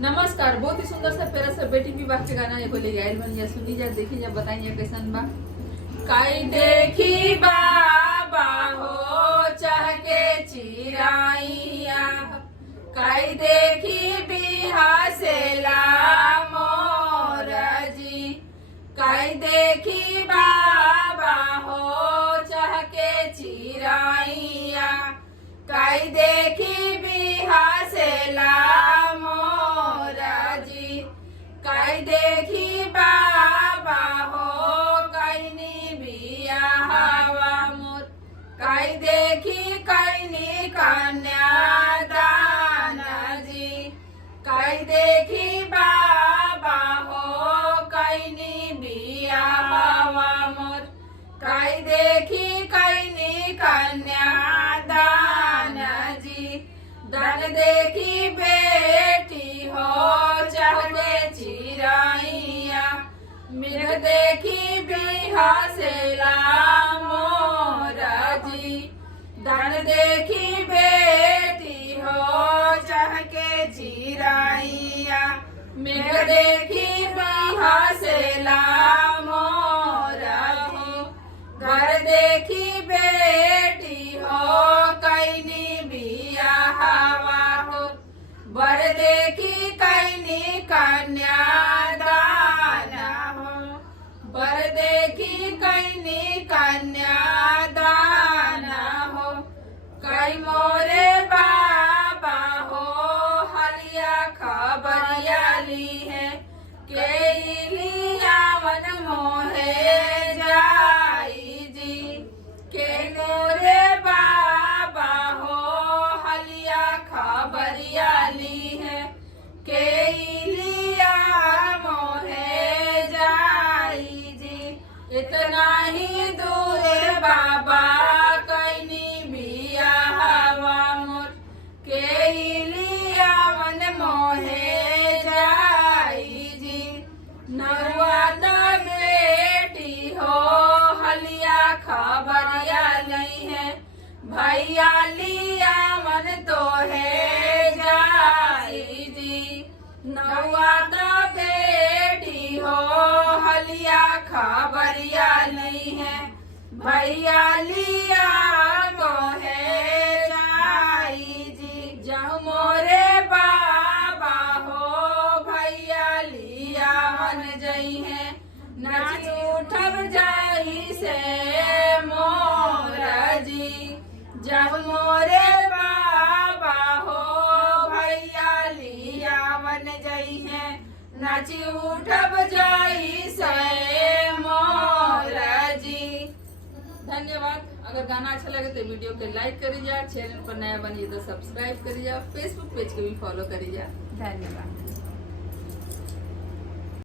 नमस्कार। बहुत ही सुंदर सा प्यारा सा बेटी विवाह के गाना एगो ले आयल बन जा, सुनी जा, देखी जा, बताइए कैसन बा। काई देखी बाबा हो चाह के चिराइया, काई देखी बिहा से ला मोर जी, काई देखी बाबा हो चाह के चिराइया, काई देखी बिहा से ला काई देखी बाबा हो कैनी बिया हवा मोर, काई देखी कैनी कन्या दान जी, काई देखी बाबा हो कैनी बिया हवा मोर, काई देखी कैनी कन्या दान जी, दान देखी बेटी हो चाहे चिराइया, मिर देखी बिहा से ला मोर जी, दान देखी बेटी हो चाह के चिराइया, मिर देखी बिहा से ला मोर हो, घर देखी बेटी हो कैनी बिया हवा हो, बर देखी कैनी कन्या दान हो, बर देखी कैनी कन्या दान हो, कई मोरे बाबा हो हलिया खबरिया ली है, के लिया मन मोहे जाई जी, के मोरे बाबा हो हलिया खबरिया ली है, के लिया मोहे जाई जी, इतना ही दूर बाबा कैनी बिया हवा मोर, के लिया मन मोहे जाई जी, नरुआ न बेटी हो हलिया खबरिया नहीं है, भैया लिया मन तो है जाई जी, नौआ तो बेटी हो हलिया खबरिया नहीं है, भैया लिया तो है जाई जी, जाऊं मोरे बाबा हो भैया लिया मन जई है, नाच उठब जाई से मोर जी, जब मोरे बाबा हो भैया लिया मन जई है, नाची उठब जाई से मोर जी। धन्यवाद। अगर गाना अच्छा लगे तो वीडियो के लाइक करी जा, चैनल पर नया बनिए तो सब्सक्राइब करी जा, फेसबुक पेज के भी फॉलो करी जा। धन्यवाद।